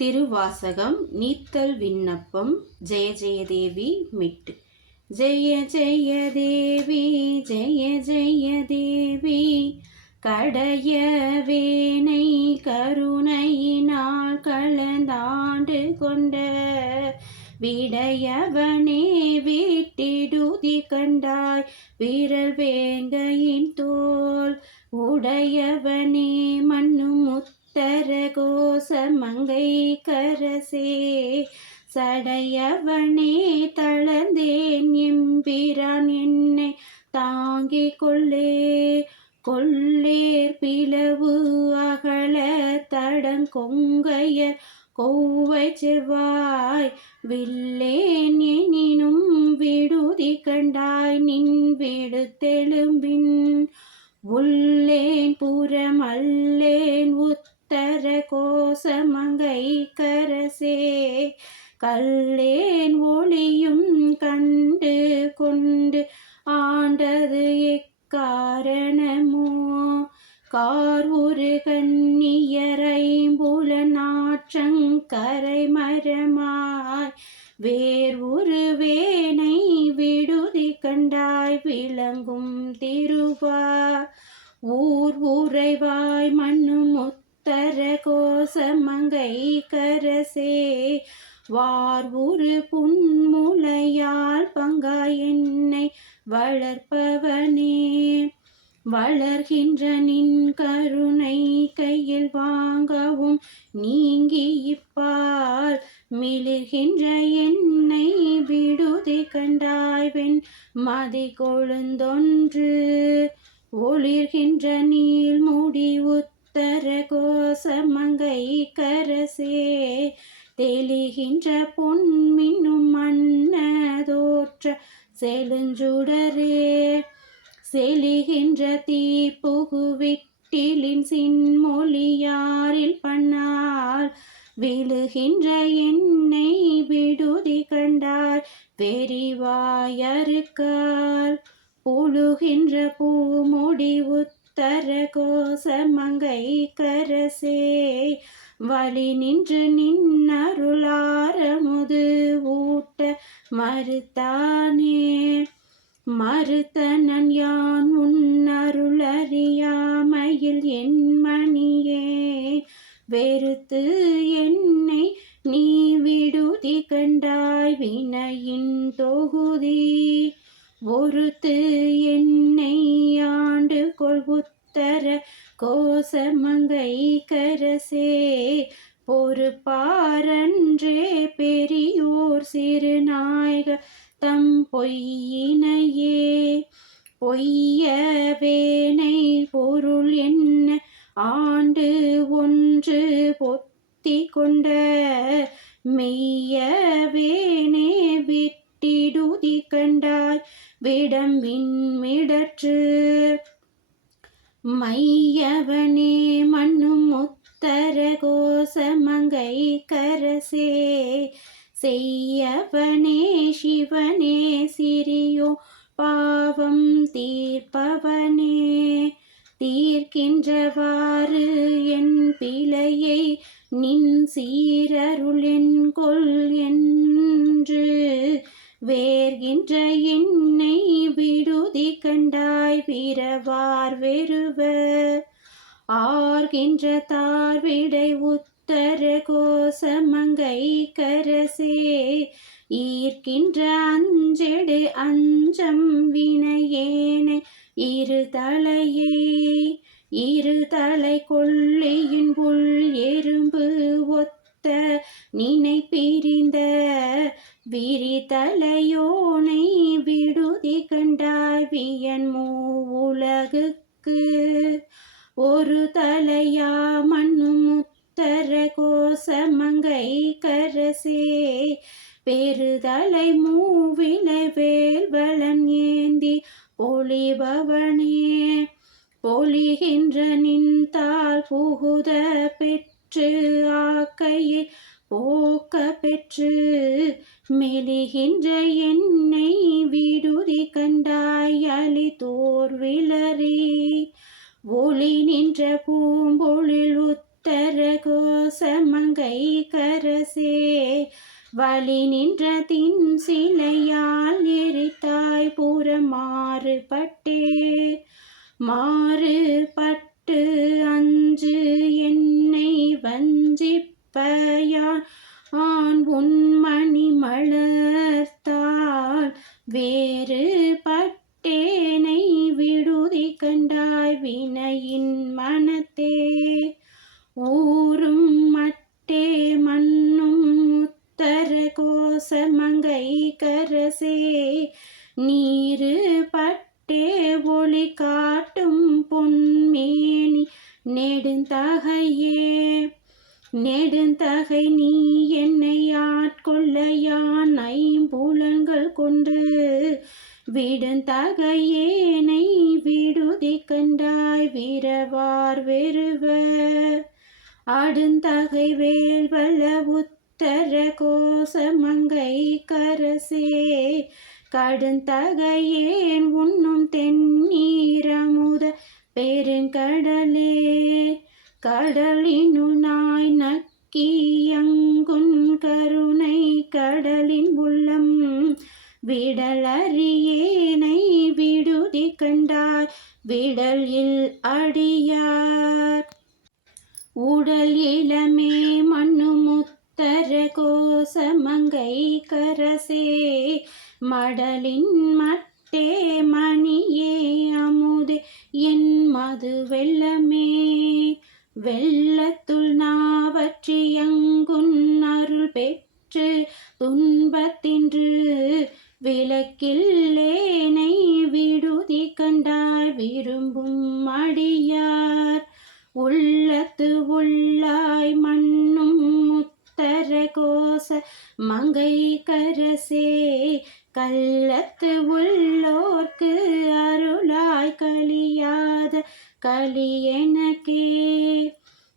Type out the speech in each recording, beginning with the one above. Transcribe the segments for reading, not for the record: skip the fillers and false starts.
திருவாசகம் நீத்தல் விண்ணப்பம். ஜெய ஜெயதேவி மிட்டு. ஜெய ஜெயதேவி ஜெய ஜெயதேவி கடைய வேனை கருணையினால் கலந்தாண்டு கொண்ட விடையவனே வீட்டிடுதி கண்டாய் விரல் வேங்கையின் தோல் உடையவனே மண்ணும் முத்தர கோச மங்கை கரசே சடையவனே தளர்ந்தேன் எம்பிரான் என்னை தாங்கிக் கொள்ளே கொள்ளேர் பிளவு அகல தடங்கொங்கைய கொவ்வை செவ்வாய் வில்லேன் எனினும் விடுதி கண்டாய் நின் விடுத்தெலும்பின் உள்ளேன் புறமல்லேன் உத்தர கோசமங்கை கரசே கல்லேன் ஒளியும் கண்டு கொண்டு ஆண்டது எக்காரணமோ கார்வுரு கண்ணியரைம்புல நாற்றங்கரை மரமாய் வேர் உருவேனை விடுதி கண்டாய் விளங்கும் திருவா ஊர் உறைவாய் மண்ணும் உத்தர கோசமங்கை கரசே வார் உரு புன்முலையால் பங்காய் என்னை வளர்ப்பவனே வளர்கின்ற நின் கருணை கையில் வாங்கவும் நீங்கி இப்பால் மிளிர்கின்ற என்னை விடுதி கண்டாய் வெண் மதி கொழுந்தொன்று ஒளிர்கின்ற நீள் முடி உத்தர கோசமங்கை கரசே தெளிகின்ற பொன்மின்னும் மன்னதோற்ற செழுஞ்சுடரே செலிகின்ற தீப்புகுவிட்டிலின் சின்மொழியாரில் பண்ணால் விழுகின்ற என்னை விடுதி கண்டாய் வெறிவாயறுக்கால் புழுகின்ற பூமுடி உத்தர கோசமங்கை கரசே வழி நின்று நின்னருளாரமுது ஊட்ட மறுத்தானே மறுத்தனன் யான் உன்னருளறியாமையில் என் மணியே வெறுத்து என்னை நீ விடுதி கண்டாய் வினையின் தொகுதி ஒருத்து என்னை ஆண்டு கொள்வுத்தர கோசமங்கை கரசே பொறுப்பாரன்றே பெரியோர் சிறுநாயக தம் பொய்யினையே பொய்யவேனை பொருள் என்ன ஆண்டு ஒன்று பொத்தி கொண்ட மெய்யவேனே விட்டிடுதி கண்டாய் விடம்பின் மிடற்று மையவனே மண்ணும் உத்தர கோசமங்கை கரசே செய்யவனே சிவனே சிறியோ பாவம் தீர்ப்பவனே தீர்க்கின்றவாறு என் பிழையை நின் சீரருளென் கொள் என்று வேர்கின்ற என்னை விடுதி கண்டாய் விரவார் வெறுவ ஆர்கின்ற தார்விடை உத்தர கோசமங்கை கரசே ஈர்க்கின்ற அஞ்செடு அஞ்சம் வினையேனை இருதலையே இருதலை கொள்ளையின் புல் எறும்பு ஒத்த நினை பிரிந்த விரிதலையோனை விடுதி கண்டாய் வியன் மூவுலகுக்கு ஒரு தலையா மண்ணும் உத்தர கோசமங்கை கரசே பெருதலை மூவிலை வேல்வலன் ஏந்தி பொலிபவனே பொலிகின்ற நின்றால் புகுத பெற்று ஆக்கையை போக்க பெற்று மெலிகின்ற என்னை விடுதி கண்டாய் அளித்தோர் விளரி ஒளி நின்ற பூம்பொழில் உத்தர கோசமங்கை கரசே வழி நின்ற தின் சிலையால் எரித்தாய் புறம் மாறுபட்டு அஞ்சு என்னை வஞ்சிப்பயான் உன்மணி மலர்த்தாள் வேறுபட்டேனை விடுதி கண்டாய் வினையின் மனத்தே ஊரும் மட்டே மண்ணும் உத்தர கோசமங்கை கரசே நீரு பட்டே ஒளி காட்டும் பொன்மேனி நெடுந்தகை நீ என்னை ஆட்கொள்ள யான் ஐம்புலன்கள் கொண்டு விடுந்தகையேனை விடுதி கண்டாய் விரவார் வெறுவ அடுந்தகை வேல்வல்ல உத்தர கோசமங்கை கரசே கடுந்தகையேன் உண்ணும் தென்னீரமுத பெருங்கடலே கடலினுனாய் நக்கியங்குன் கருணை கடலின் உள்ளம் விடலறியேனை விடுதி கண்டாய் விடல் இல் அடியார் உடல் இளமே மண்ணும் உத்தர கோசமங்கை கரசே மடலின் மட்டே மணியே அமுதே என் மது வெள்ளமே வெள்ளத்துள் நாவற்றியங்குன் அருள் பெற்று துன்பத்தின்று விளக்கில்லேனை விடுதி கண்டாய் விரும்பும் அடியார் உள்ளத்து உள்ளாய் மண்ணும் உத்தர கோச மங்கை கரசே கள்ளத்து உள்ளோர்க்கு அருளாய் கலியாத களியெனக்கே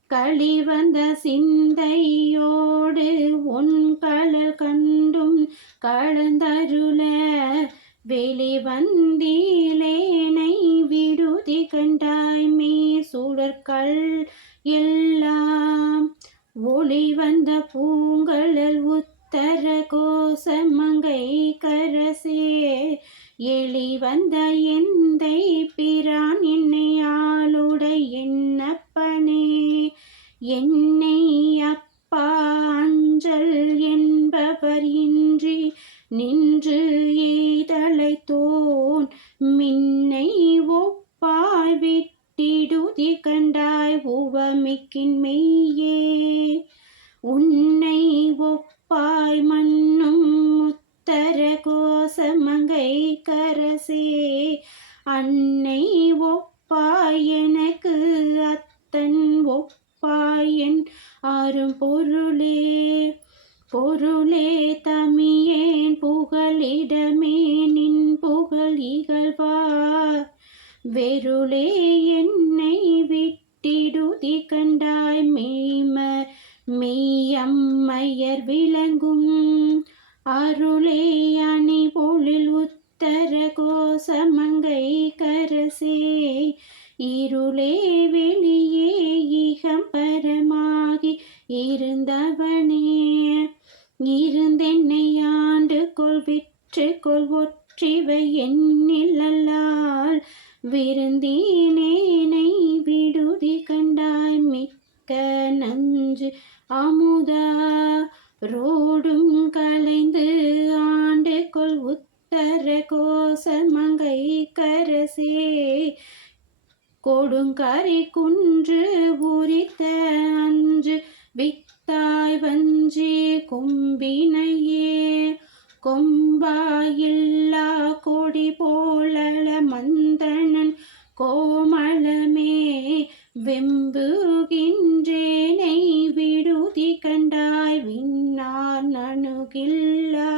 களி வந்த சிந்தையோடு உன் களல் கண்டும் கலந்தருள வெளிவந்தீலேனை விடுதி கண்டாய் மே சுடற்கள் எல்லாம் ஒளி வந்த பூங்கழல் உத்தர கோசமங்கை கரசே எளி வந்த எந்தை பிரான் என்னை ஆளுடை என்னப்பனே என்னை அப்பா அஞ்சல் என்பவர் இன்றி நின்று எய்தலை தோன் மின்னை ஒப்பாய் விட்டிடுதி கண்டாய் உவமிக்கின் மெய்யே உன்னை ஒப்பாய் மண்ணும் உத்தர கோசமங்கை கரசே அன்னை ஒப்பாய் எனக்கு அத்தன் ஒப்பாய் என் ஆறும் பொருளே தமியேன் புகலிடமே நின் புகழ் இகழ்வார் வெருளே என்னை விட்டிடுதி கண்டாய் மெய்யம்மையர் விளங்கும் அருளே அணி பொழில் உத்தர கோசமங்கை கரசே இருளே வெளியே இகம்பரமாகி இருந்தவனே இருந்தென்னை ஆண்டு கொள் விற்று கொள் ஒற்றிவை என்னில் அல்லால் விருந்தீனேனை விடுதி கண்டாய் மிக்க நஞ்சு அமுதா ரோடும் கலைந்து ஆண்டு கொள் உத்தர கோசமங்கை கரசே கொடுங்கரை குன்று உரித்த அன்று வித்தாய் வஞ்சி கும்பினையே கொம்பாயில்லா கொடி போலள மந்தனன் கோமளமே வெம்புகின்றேனை விடுதி கண்டாய் விண்ணார் நணுகில்லா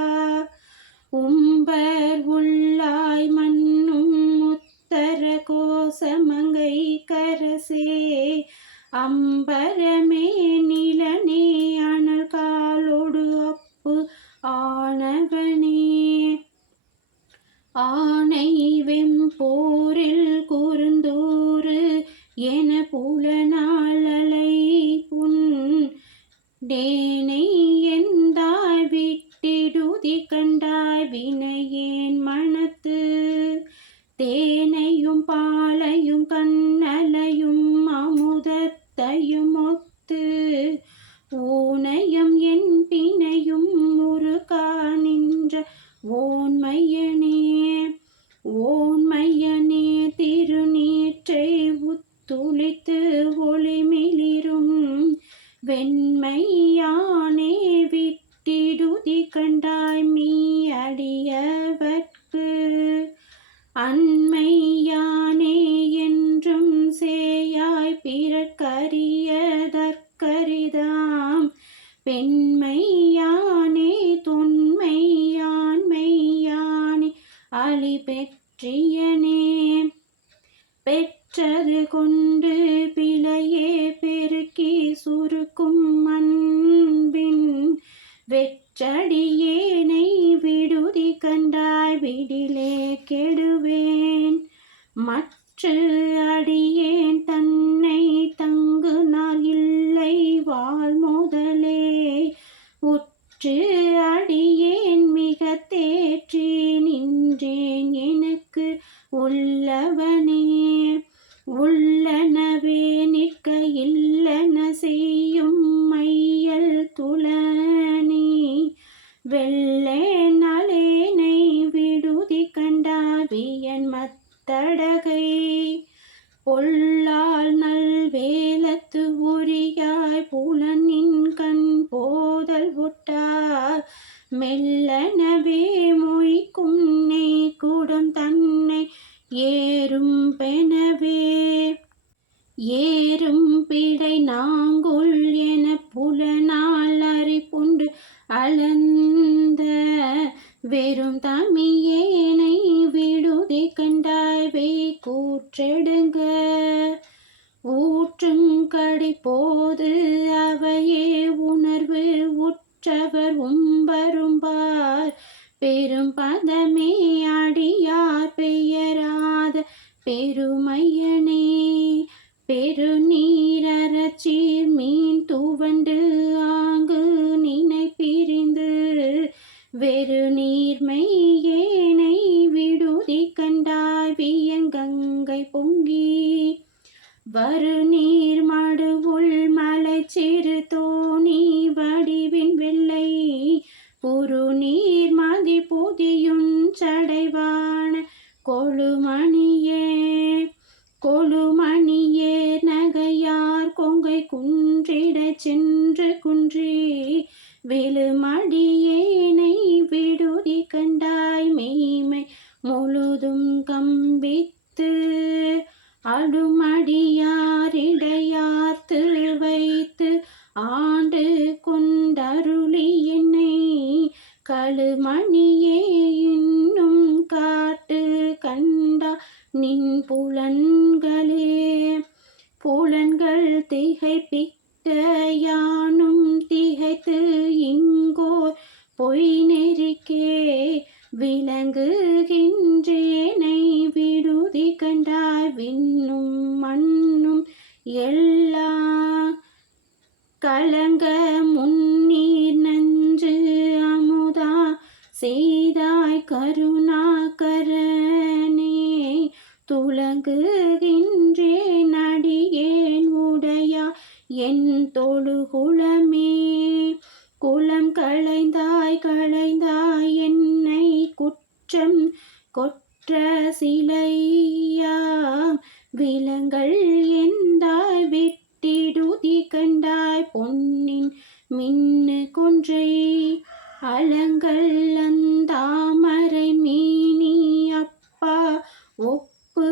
உம்பர் உள்ளாய் மண்ணும் உத்தர கோசமங்கை கரசே அம்பரமே நிலனே அனல் காலோடு அப்பு ஆனவனே ஆனை வெம்போரில் குறுந்தூறு என புலனாளலை ஏனை எந்தாய் விட்டிடுதி கண்டாய் வினையேன் மனத்து தேனையும் பாலையும் கண்ணலையும் அமுதத்தையும் ஒத்து ஊனையும் என் பிணையும் முருகா நின்ற ஓன்மையனே ஓன்மையனே திருநீற்றை உத்துளித்து ஒளிமிளிரும் வெண்மையானே விட்டிடுதி கண்டாய் மீ அடியவர்க்கு அண்மையானே என்றும் சேயாய் பிறர்க்கரியதற்கரிதாம் பெண்மையானே தொன்மையான்மையானே அழி பெற்றியனே பெற்றது கொண்டு பிழையே பெருக்கி சுருக்கும் அன்பின் வெற்றடியேனை விடுதி கண்டாய் விடிலே கெடுவேன் மற்ற அடியேன் தன்னை தங்கு நாள் இல்லை வாழ் முதலே உற்று அடியேன் மிக தேற்றி நின்றேன் எனக்கு உள்ளவனே உள்ளனவே நிற்க இல்லன செய்யும் மையல் துளனி வெள்ளே நலேனை விடுதி கண்டாவியன் மத்தடகை பொல்லால் நல்வேலத்து உரியாய் புலனின் கண் போதல் ஒட்டார் மெல்லனவே மொய்க்கும் நெய் கூடம் தன்னை ஏறும் பெனவே ஏறும் பிடை நாங்குள் என புலனால் அறிப்புண்டு அளந்த வெறும் தமியேனை விடுதி கண்டாய் வே கூற்றெடுங்க ஊற்றுங்கடை போது அவையே உணர்வு உற்றவர் உம்பரும்பார் பெரும் பதமே அடியார் பெயராத பெருமையனே பெருநீரச்சீர் மீன் துவண்டு ஆங்கு நினை பிரிந்து வெறு நீர்மையேனை விடுதி கண்டாய் வியங்கங்கை பொங்கி வரு நீர் மடுவுள் மலை சிறு தோணி வடிவின் வெள்ளை புரு நீர் மதி புதியும் சடைவான கொழுமணியே கொழுமணியே நகையார் கொங்கை குன்றிட சென்று குன்றி விழுமடியேனை விடுதி கண்டாய் மெய்மை முழுதும் கம்பித்து அடுமடியாரிடையார்த்து வைத்து ஆண்டு கொண்டருளி என்னை கழுமணியே இன்னும் காட்டு கண்டா நின் புலன்களே புலன்கள் திகைப்பிக்க யானும் திகைத்து இங்கோர் பொய் நெறிக்கே விளங்குகின்றேனை விடுதி கண்டாய் விண்ணும் மண்ணும் எல்லா கலங்க முன்னீர் நஞ்சு அமுதா செய்தாய் கருணாகரனே துலங்குகின்றேன் அடியேன் உடையா என் தொழுகுலமே குலம் களைந்தாய் களைந்தாய் என்னை குற்றம் கொற்ற சிலையா விலங்கள் எந்தாய் விட்டிடுதி கண்டாய் பொன்னின் மின்னு கொன்றை அலங்கள் அந்தாமரை மீனி அப்பா ஒப்பு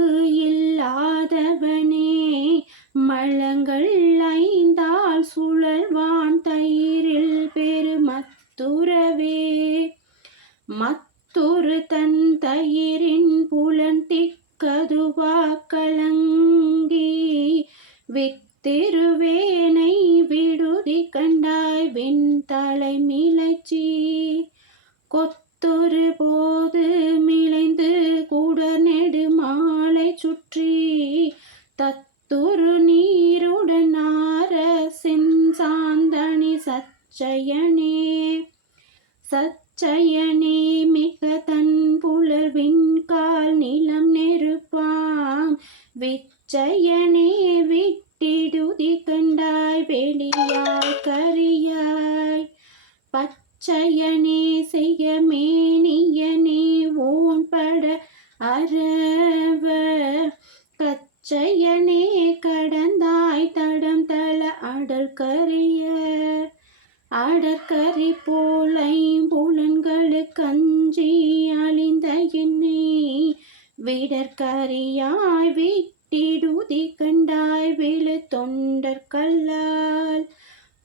இல்லாதவனே மலங்கள் ஐந்தால் சுழல்வான் தயிரில் பெருமத்துறவே மத்துரு தன் தயிரின் புலன் திக்கதுவா கலங்கி வித்திருவேனை விடுதி கண்டாய் வெண்தலை மிளச்சி கொத்தொரு போது மிளைந்து கூடர் நெடு மாலை சுற்றி தத்துரு நீருடன் ஆர செஞ்சாந்தனி சச்ச சச்சயனே சச்சயனே மிக தன் புலர் விண்கால் நிலம் நெருப்பாம் விச்சயனே விட்டிடுதி கண்டாய் வெளியாய் கரியாய் பச்சையனே செய்ய மேனியனே ஓன்பட அரவ கச்சையனே கடந்தாய் தடம் தள அடற்கரி போல் ஐம்புலன்களுக்கு அஞ்சி அழிந்த என்னை விடற்கரியாய் விட்டிடுதி கண்டாய் விழு தொண்டர்கல்லால்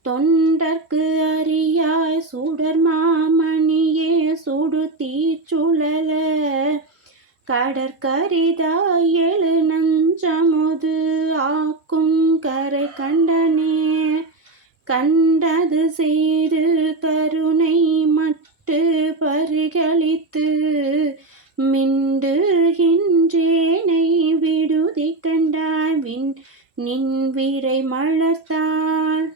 தொண்டர்க்கு அறியாய் சுடர் மாமணியே சுடு தீச்சுழல கடற்கரிதாய் எழு நஞ்சமுது ஆக்கும் கரை கண்டனே கண்டது செய்து கருணை மட்டு பரிகளித்து மிண்டு கின்றேனை விடுதி கண்டாய் நின் விரை மலர்த்தாள்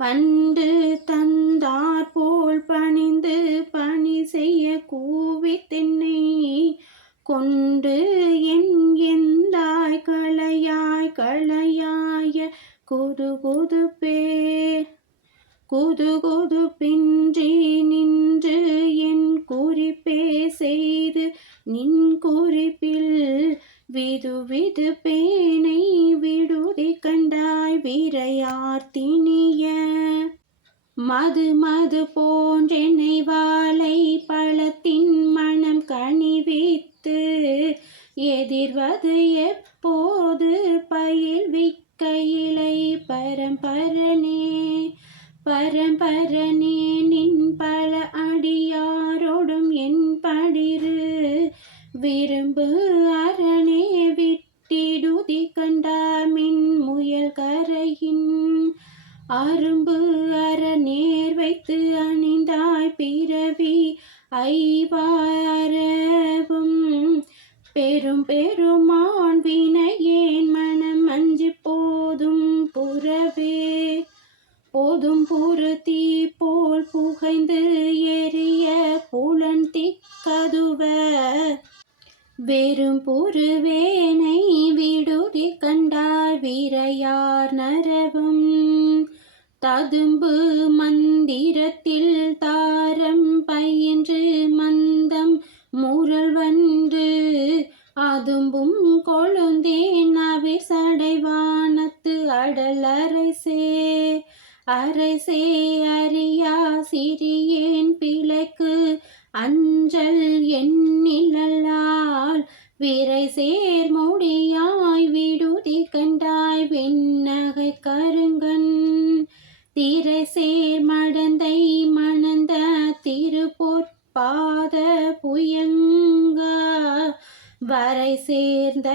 பண்டு தந்தார் போல் பணிந்து பணி செய்ய கூவி தென்னை கொண்டு என் எந்தாய் களையாய குதுகுதுப்பின்றி நின்று என் குறிப்பே செய்து நின் குறிப்பில் விது பேனை விடுதி கண்டாய் விரையார் திணிய மது போன்றென்னை வாழை பழத்தின் மனம் கனிவித்து எதிர்வது எப்போது பயில்விக்கையிலை பரம்பரனே நின் பல அடியாரோடும் என் படிரு விரும்பு அரணே விட்டிடுதி கண்டாமின் முயல் கரையின் அரும்பு அரணேர் வைத்து அணிந்தாய் பிறவி ஐவாரவும் பெருமான் வினையேன் மனம் அஞ்சி போதும் புறுதி போல் புகைந்து எரிய புலன் திக்கதுவ வெறும் புருவேனை விடுதி கண்டாய் விரையார் நரவும் ததும்பு மந்திரத்தில் தாரம் பயின்று மந்தம் முரல்வன்று அதும்பும் கொழுந்தேன் அவிர் சடைவானத்து அடல் அரசே அறியா சிறியேன் பிழைக்கு அஞ்சல் எண்ணிலால் விரை சேர் முடியாய் விடுதி கண்டாய் வெண்ணகை கருங்கண் திரை சேர் மடந்தை மணந்த திருப்பொற்பாத புயங்கா வரை சேர்ந்த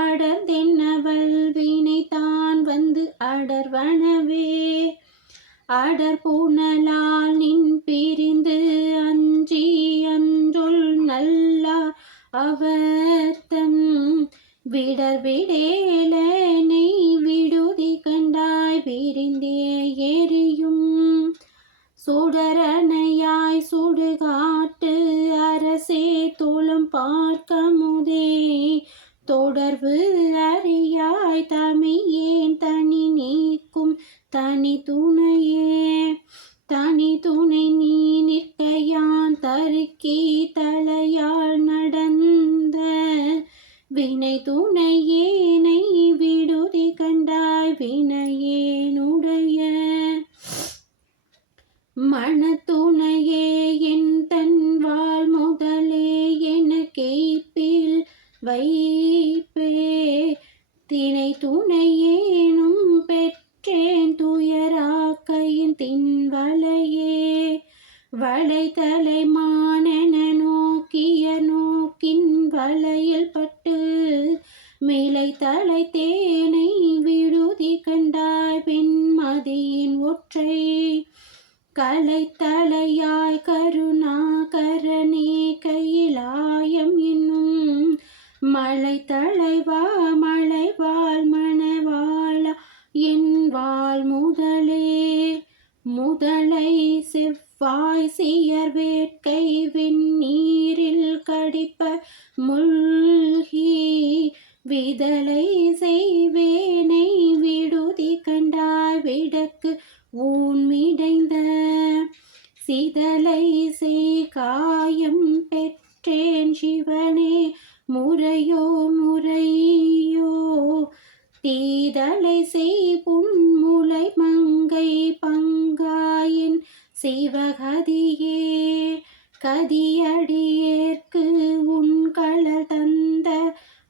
அடர்ந்தென்னவள் வினை தான் வந்து அடர்வனவே அடர்புணலால் நின் பிரிந்து அஞ்சி அன்றுள் நல்லா அவர்த்தம் விடேலனை விடுதி கண்டாய் விரிந்தே எரியும் சுடரணையாய் சுடுகாட்டு அரசே தோளும் பார்க்கமுதே தொடர்பு அறியாய் தமியேன் தனி நீக்கும் தனி துணை நீ நிற்கையான் தருக்கி தலையால் நடந்த வினை துணையேனை விடுதி கண்டாய் வினையேனுடைய மனத்துணையே என் தன் வாழ் முதலே என கேப்பில் வைப்பே தினை துணையேனும் பெற்றேன் துயராக்கையின் தின்வலையே வளைதலை மானென நோக்கின் வலையில் பட்டு மேலை தலை தேனை விடுதி கண்டாய் வெண்மதியின் ஒற்றை கலைத்தலையாய் கருணாகரனே கையிலாயம் என்னும் மலை தலைவா மலைவாழ் மணவாளா என் வாழ் முதலே முதலை செவ்வாய் சியர் வேட்கை வெந்நீரில் கடிப்ப முல்கி விதலை செய்வேனை விடுதி கண்டாய் விடக்கு ஊன்மிடைந்த சிதலை செய் காயம் பெற்றேன் சிவனே முறையோ முறையோ தீதலை செய் புன்முலை மங்கை பங்காயின் சிவகதியே கதியடியேற்கு உன் களல் தந்த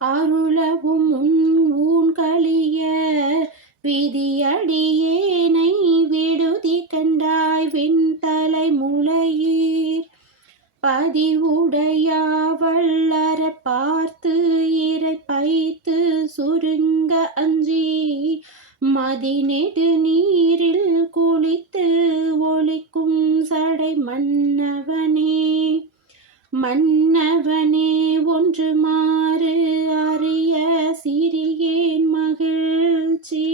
அருளவும் ஊன் கழிய விதியடியேனை விடுதி கண்டாய் விண்தலை முளையீர் பதிவுடையா வல்லற பார்த்து இறை பைத்து சுருங்க அஞ்சி மதிநெடு நீரில் குளித்து ஒளிக்கும் சடை மன்னவனே மன்னவனே ஒன்று மாறு அறிய சிறியேன் மகிழ்ச்சி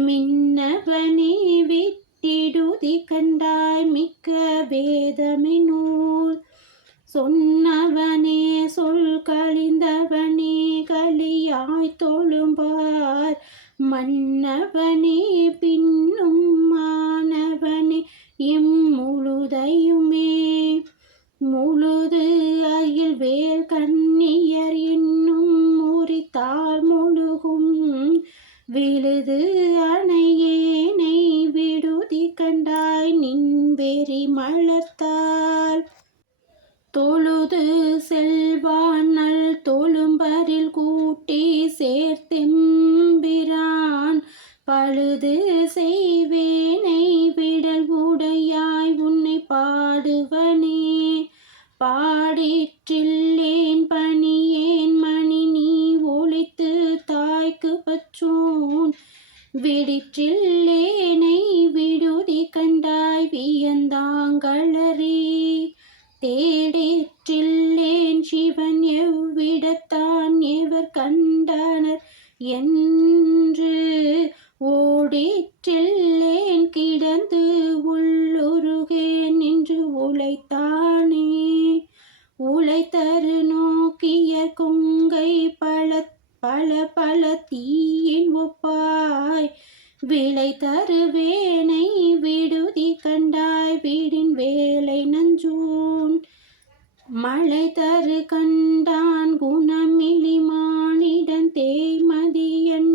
மின்னவனே விட்டிடுதி கண்டாய் மிக்க வேதமை நூல் சொன்னவனே சொல் கழிந்தவனே கலியாய் தொழும்பார் மன்னவனே பின்னும் மாணவனே முழுதையுமே முழுது அயில் வேல் கண்ணியர் இன்னும் முறித்தால் முழுகும் விழுது அணையேனை விடுதி கண்டாய் நின் வெறி மலர்த்தால் தொழுது செல்வானல் தொழும்பரில் கூட்டி சேர்த்தெம்பிரான் பழுது செய்வேனை விடல் உடையாய் உன்னை பாடுவனே பாடிற்றில்லேன் பணியேன் மணி நீ ஒழித்து தாய்க்கு பற்றோன் விடிற்றில்லேனை விடுதி கண்டாய் வியந்தாங்களறி தேடிற்றில்லேன் சிவன் எவ்விடத்தான் எவர் கண்டனர் என்று ஓடிற்றில்லேன் கிடந்து உள்ளுருகேன் என்று உழைத்தானே உழைத்தரு நோக்கிய கொங்கை பல பல பல தீயின் ஒப்பாய் விளை தருவேனை விடுதி கண்டாய் வீடின் வேலை நஞ்சூன் மழை தரு கண்டான் குணமிலி மானிடன் தேய்மதியன்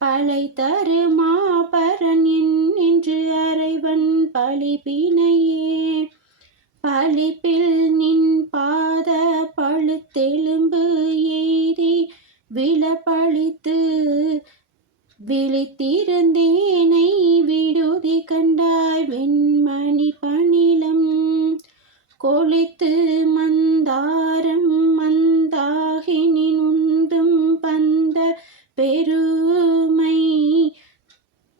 பலை தரு மாபரன் என்று அறைவன் பழிபினையே பழிப்பில் நின் பாத பழுத்தெலும்பு எய்தி விழப்பழித்து விழித்திருந்தேனை விடுதி கண்டாய் வெண்மணி பணிலம் கொளித்து மந்தாரம் மந்தாகினின் உந்தும் பந்த பெருமை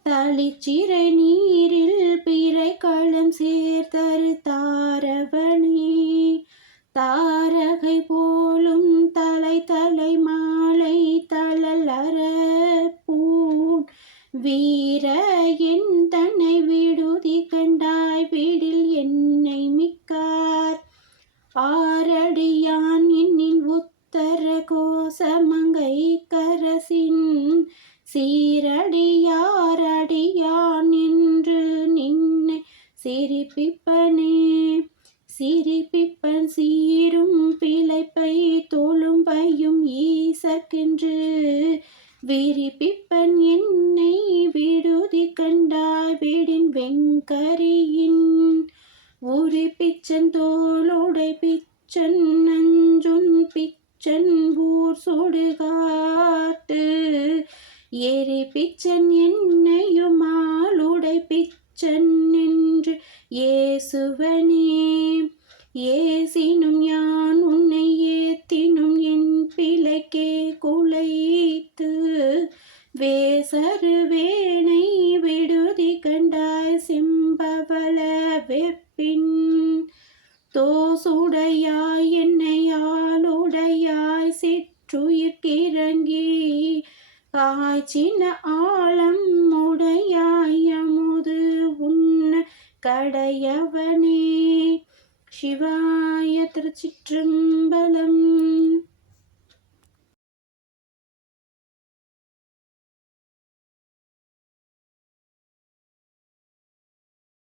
தளிச்சிறை நீரில் பிறை களம் சேர்த்தரு தாரவனே தாரகை போலும் தலை தலை மாலை தளல் அரப்பூன் வீர என் தன்னை விடுதி கண்டாய் விடில் என்னை மிக்கார் ஆரடியான் இன்னின் உத்தர கோசமங்கை கரசின் சீரடியாரடியான் என்று நின்னை சிரிப்பிப்பனே சிரிப்பிப்பன் சீரும் பிழைப்பை தோளும்பையும் ஈசக்கென்று விரிப்பிப்பன் என்னை விடுதி கண்டாய் விடின் வெங்கரியின் உரி பிச்சன் தோளுடை பிச்சன் நஞ்சுன் பிச்சன் ஊர் சுடுகாட்டு எரி பிச்சன் என்னையும் ஆளுடை பிச்சன் என்று ஏசுவனே ஏசினும் யான் உன்னை ஏத்தினும் என் பிழைக்கே குலைத்து வேசருவேனை விடுதி கண்டாய் செம்பவள வெப்பின் தோசுடையாய் என்னை ஆளுடையாய் சிற்றுயிர்க்கிறங்கி காய்ச்சின ஆழம் உடையாய் அமுது உண்ண கடையவனே. சிவாய திருச்சிற்றம்பலம்.